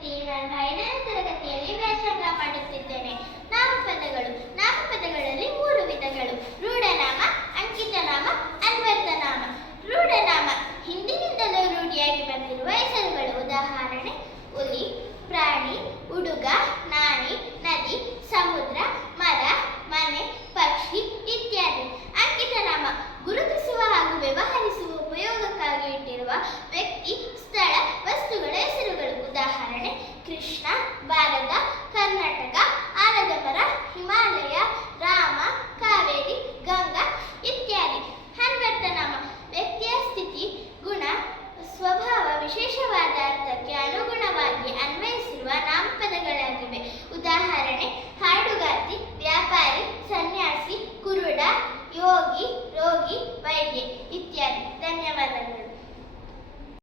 ಕೃತಿ ನಾನು 5ನೇ ತರಗತಿಯಲ್ಲಿ ವ್ಯಾಸಂಗ ಮಾಡುತ್ತಿದ್ದೇನೆ. ನಾಮಪದಗಳು. ನಾಮಪದಗಳಲ್ಲಿ 3 ವಿಧಗಳು: ರೂಢನಾಮ, ಅಂಕಿತನಾಮ, ಅನ್ವರ್ಥನಾಮ. ರೂಢನಾಮ ಹಿಂದಿನಿಂದಲೂ ರೂಢಿಯಾಗಿ ಬಂದಿರುವ ಹೆಸರುಗಳು.